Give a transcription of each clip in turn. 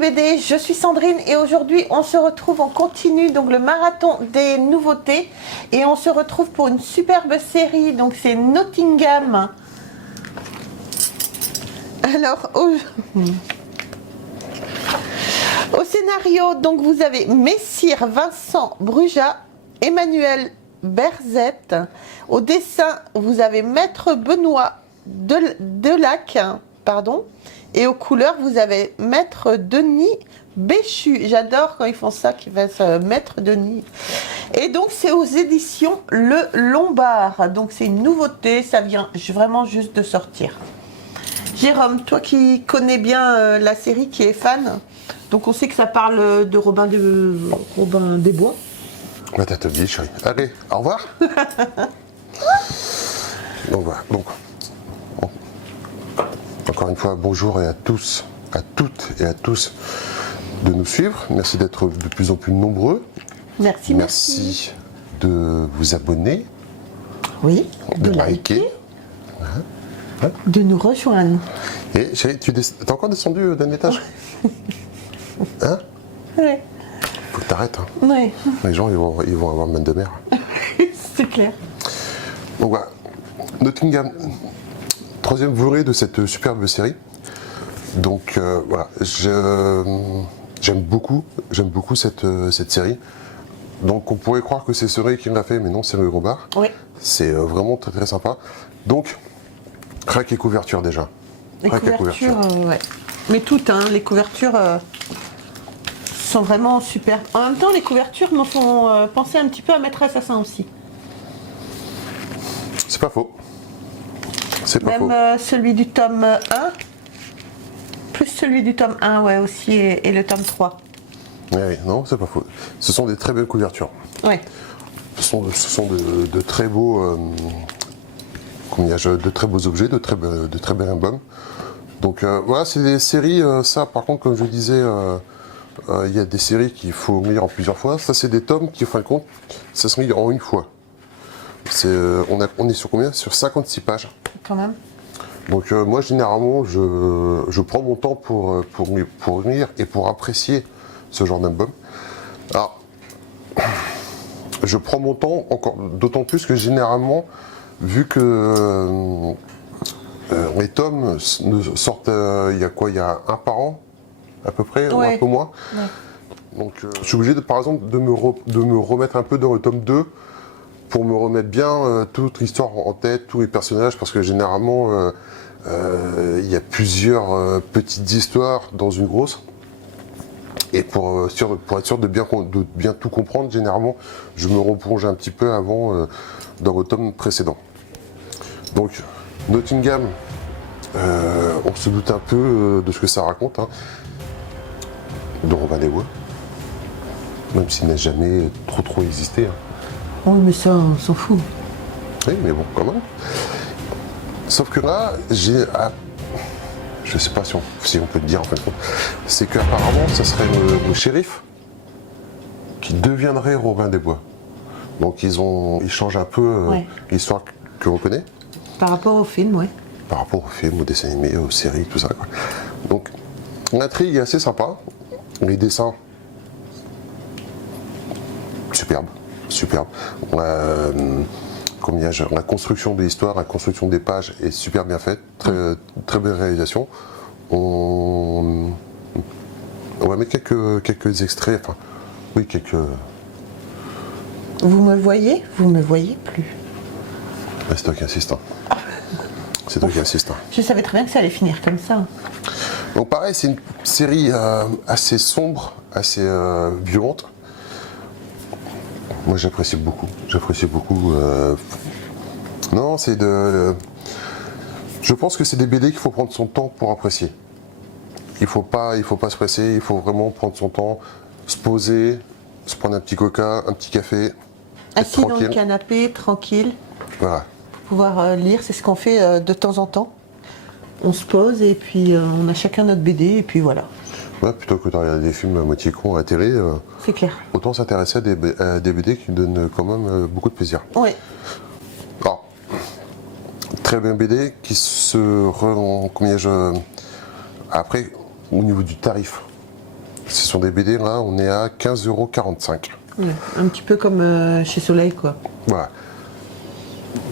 BD, je suis Sandrine et aujourd'hui on se retrouve, on continue donc le marathon des nouveautés et on se retrouve pour une superbe série, donc c'est Nottingham. Alors au scénario, donc vous avez Messire Vincent Bruja, Emmanuel Berzette. Au dessin, vous avez Maître Benoît Delac, pardon. Et aux couleurs, vous avez Maître Denis Béchu. J'adore quand ils font ça, qui va se Maître Denis. Et donc, c'est aux éditions Le Lombard. Donc, c'est une nouveauté. Ça vient vraiment juste de sortir. Jérôme, toi qui connais bien la série, qui est fan, donc on sait que ça parle de Robin des Bois. Ma tête oubliée, chérie. Allez, au revoir. Donc voilà. Donc, encore une fois, bonjour à tous, à toutes et à tous de nous suivre. Merci d'être de plus en plus nombreux. Merci. De vous abonner. Oui, de liker. De nous rejoindre. Et chérie, t'es encore descendu d'un étage? Hein? Oui. Faut que t'arrêtes. Hein. Oui. Les gens, ils vont avoir mal de mer. C'est clair. Donc voilà. Nottingham, troisième volet de cette superbe série. Donc voilà, j'aime beaucoup cette série. Donc on pourrait croire que c'est Seré qui l'a fait, mais non, c'est Rue Robard. Oui. C'est vraiment très très sympa. Donc, craque et couverture déjà. Les couvertures, ouais. Mais toutes, hein, les couvertures sont vraiment super. En même temps, les couvertures me font penser un petit peu à Maître Assassin aussi. C'est pas faux. C'est pas faux. Même celui du tome 1, plus celui du tome 1, ouais, aussi, et le tome 3. Oui, non, c'est pas faux. Ce sont des très belles couvertures. Ouais. Ce sont de très beaux... de très beaux objets, de très bels albums. Donc voilà, c'est des séries, ça par contre, comme je disais, il y a des séries qu'il faut lire en plusieurs fois. Ça, c'est des tomes qui, en fin de compte, ça se lit en une fois. On est sur combien? Sur 56 pages. Quand même. Donc moi, généralement, je prends mon temps pour lire et pour apprécier ce genre d'album. Alors, je prends mon temps encore, d'autant plus que généralement, vu que les tomes sortent, il y a quoi? Il y a un par an, à peu près, ouais. ou un peu moins. Ouais. Donc je suis obligé, par exemple, de me remettre un peu dans le tome 2 pour me remettre bien toute l'histoire en tête, tous les personnages, parce que généralement, il y a plusieurs petites histoires dans une grosse. Et pour être sûr de bien tout comprendre, généralement, je me replonge un petit peu avant dans le tome précédent. Donc, Nottingham, on se doute un peu de ce que ça raconte, hein, de Robin des Bois, même s'il n'a jamais trop existé. Hein. Oh, mais ça, on s'en fout. Oui, mais bon, quand même. Sauf que là, je sais pas si on peut le dire en fin de compte, c'est qu'apparemment, ça serait le shérif qui deviendrait Robin des Bois. Donc ils changent un peu l'histoire que l'on connaît. Par rapport au film, oui. Par rapport aux films, aux dessins animés, aux séries, tout ça, quoi. Donc, l'intrigue est assez sympa. Les dessins, superbe. La construction de l'histoire, la construction des pages est super bien faite. Très belle réalisation. On va mettre quelques extraits, enfin, oui, quelques... Vous me voyez? Vous me voyez plus. C'est toi qui insiste. Hein. C'est toi qui insiste. Hein. Je savais très bien que ça allait finir comme ça. Donc pareil, c'est une série assez sombre, assez violente. Moi j'apprécie beaucoup. Non, c'est je pense que c'est des BD qu'il faut prendre son temps pour apprécier. Il faut pas se presser, il faut vraiment prendre son temps, se poser, se prendre un petit coca, un petit café. Assis dans le canapé, tranquille. Voilà. Pouvoir lire, c'est ce qu'on fait de temps en temps. On se pose et puis on a chacun notre BD et puis voilà. Ouais, plutôt que de regarder des films à moitié cons à la télé, c'est clair. Autant s'intéresser à des BD qui donnent quand même beaucoup de plaisir. Oui. Alors, très bien BD qui se après, au niveau du tarif, Ce sont des BD, là, on est à 15,45 €. Ouais, un petit peu comme chez Soleil, quoi. Voilà.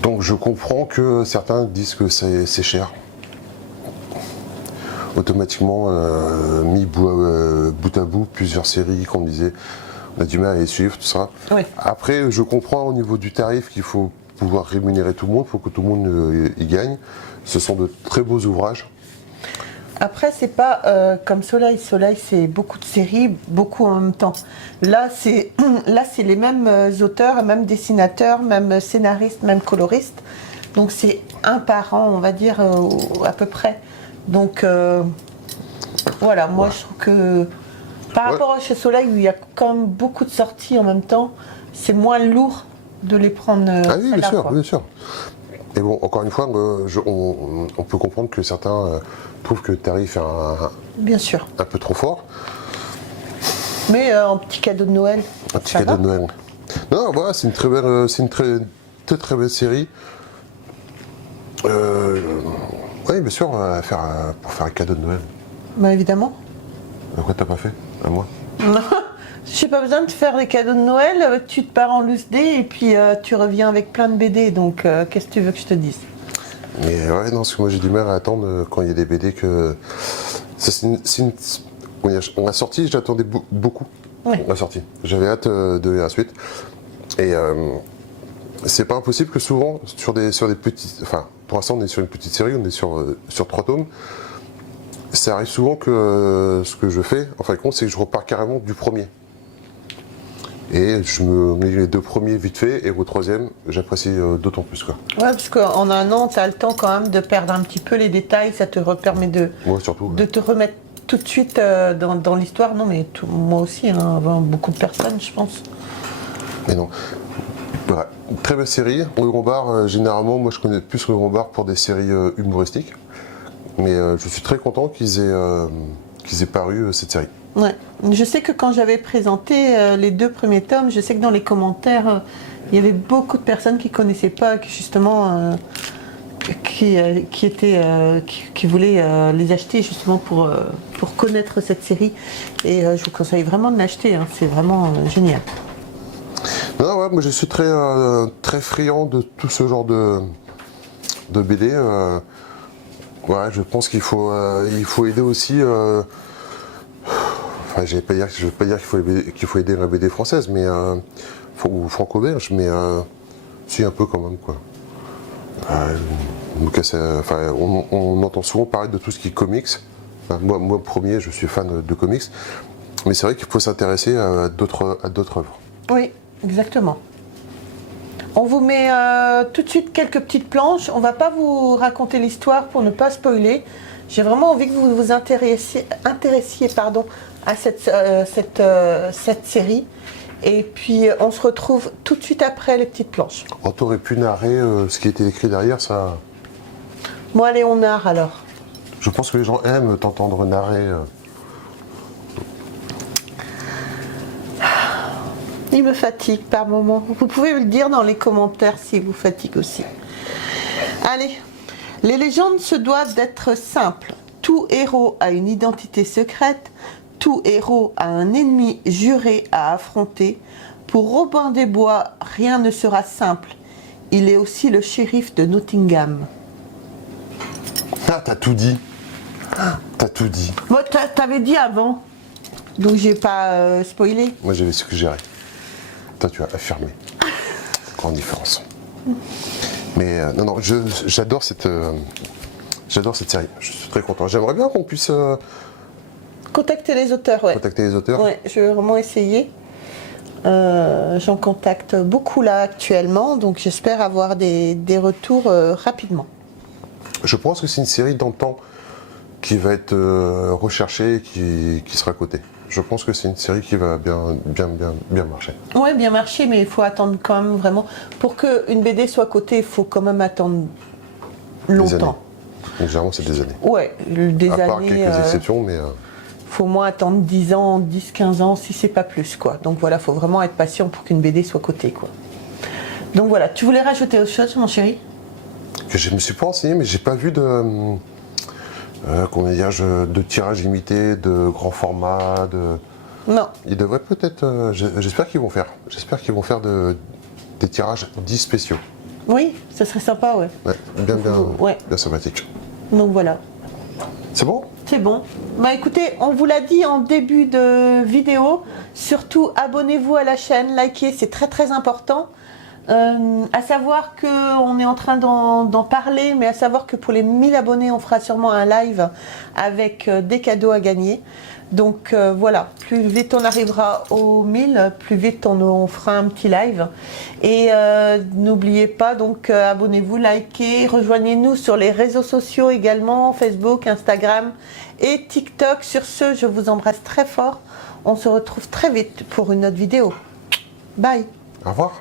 Donc je comprends que certains disent que c'est cher. Automatiquement, mis bout à bout, plusieurs séries, comme on disait, on a du mal à les suivre, tout ça. Ouais. Après, je comprends au niveau du tarif qu'il faut pouvoir rémunérer tout le monde, il faut que tout le monde y gagne. Ce sont de très beaux ouvrages. Après, c'est pas comme Soleil. Soleil, c'est beaucoup de séries, beaucoup en même temps. Là, c'est les mêmes auteurs, mêmes dessinateurs, mêmes scénaristes, mêmes coloristes. Donc, c'est un par an, on va dire, à peu près. Donc, voilà, moi, Ouais. je trouve que par rapport à chez Soleil, où il y a quand même beaucoup de sorties en même temps, c'est moins lourd de les prendre Ah oui, bien celles-là, sûr, quoi. bien sûr. Et bon, encore une fois, on peut comprendre que certains trouvent que le tarif est Bien sûr. un peu trop fort. Mais en petit cadeau de Noël, Un petit ça cadeau va. de Noël. Non, voilà, c'est une très belle, c'est une très belle série. Oui, bien sûr, pour faire un cadeau de Noël. Bah, évidemment. Pourquoi t'as pas fait à moi? J'ai pas besoin de faire des cadeaux de Noël, tu te pars en loose day et puis tu reviens avec plein de BD, donc qu'est-ce que tu veux que je te dise? Mais ouais, non, parce que moi j'ai du mal à attendre quand il y a des BD que. Ça, on a sorti, j'attendais beaucoup. Ouais. On a sorti. J'avais hâte de la suite. Et c'est pas impossible que souvent, sur des petites. Enfin, pour l'instant, on est sur une petite série, on est sur 3 tomes. Ça arrive souvent que ce que je fais, en fin de compte, c'est que je repars carrément du premier. Et je me mets les 2 premiers vite fait, et au 3e, j'apprécie d'autant plus, quoi. Ouais, parce qu'en un an, tu as le temps quand même de perdre un petit peu les détails, ça te permet Moi surtout. de te remettre tout de suite dans l'histoire. Non, mais moi aussi, hein, avant beaucoup de personnes, je pense. Mais non. Voilà. Très belle série. Rue Rombard, généralement, moi je connais plus Rue Rombard pour des séries humoristiques. Mais je suis très content qu'ils aient paru cette série. Ouais. Je sais que quand j'avais présenté les 2 premiers tomes, je sais que dans les commentaires, il y avait beaucoup de personnes qui ne connaissaient pas, qui justement, qui voulaient les acheter justement pour connaître cette série. Et je vous conseille vraiment de l'acheter, hein. C'est vraiment génial. Non, ouais, moi je suis très friand de tout ce genre de BD. Ouais, je pense qu'il faut aider aussi. Enfin, je ne veux pas dire qu'il faut aider la BD française, mais ou franco-belge, mais si un peu quand même, quoi. On entend souvent parler de tout ce qui est comics. Enfin, moi, premier, je suis fan de comics, mais c'est vrai qu'il faut s'intéresser à d'autres œuvres. Oui, exactement. On vous met tout de suite quelques petites planches. On ne va pas vous raconter l'histoire pour ne pas spoiler. J'ai vraiment envie que vous vous intéressiez à cette série. Et puis on se retrouve tout de suite après les petites planches. Oh, t'aurais pu narrer ce qui était écrit derrière, ça. Moi, allez, on narre alors. Je pense que les gens aiment t'entendre narrer. Il me fatigue par moments. Vous pouvez me le dire dans les commentaires s'il vous fatigue aussi. Allez, les légendes se doivent d'être simples. Tout héros a une identité secrète. Tout héros a un ennemi juré à affronter. Pour Robin des Bois, rien ne sera simple. Il est aussi le shérif de Nottingham. Ah, t'as tout dit. T'as tout dit. Moi, t'avais dit avant, donc j'ai pas spoilé. Moi, j'avais suggéré. Toi, tu as affirmé. Grande différence. Mais non, j'adore cette série. Je suis très content. J'aimerais bien qu'on puisse Contacter les auteurs, ouais. contacter les auteurs. Ouais, je vais vraiment essayer. J'en contacte beaucoup là actuellement, donc j'espère avoir des retours rapidement. Je pense que c'est une série dans le temps qui va être recherchée et qui sera cotée. Je pense que c'est une série qui va bien marcher. Ouais, bien marché, mais il faut attendre quand même vraiment. Pour qu'une BD soit cotée, il faut quand même attendre Des années. longtemps. Donc, généralement, c'est des années. Ouais, des À part années. quelques exceptions, mais Faut au moins attendre 10 ans, 10, 15 ans, si c'est pas plus, quoi. Donc voilà, faut vraiment être patient pour qu'une BD soit cotée, quoi. Donc voilà, tu voulais rajouter autre chose, mon chéri? que je me suis pas renseigné, mais j'ai pas vu de de tirage limité, de grand format, Non. Ils devraient peut-être, j'espère qu'ils vont faire. J'espère qu'ils vont faire des tirages 10 spéciaux. Oui, ce serait sympa, ouais. Ouais, bien sympathique. Donc voilà. C'est bon? C'est bon. Bah écoutez, on vous l'a dit en début de vidéo, surtout abonnez-vous à la chaîne, likez, c'est très très important. À savoir qu'on est en train d'en parler, mais à savoir que pour les 1000 abonnés, on fera sûrement un live avec des cadeaux à gagner. Donc voilà, plus vite on arrivera aux 1000, plus vite on fera un petit live. Et n'oubliez pas, donc abonnez-vous, likez, rejoignez-nous sur les réseaux sociaux également, Facebook, Instagram et TikTok. Sur ce, je vous embrasse très fort. On se retrouve très vite pour une autre vidéo. Bye. Au revoir.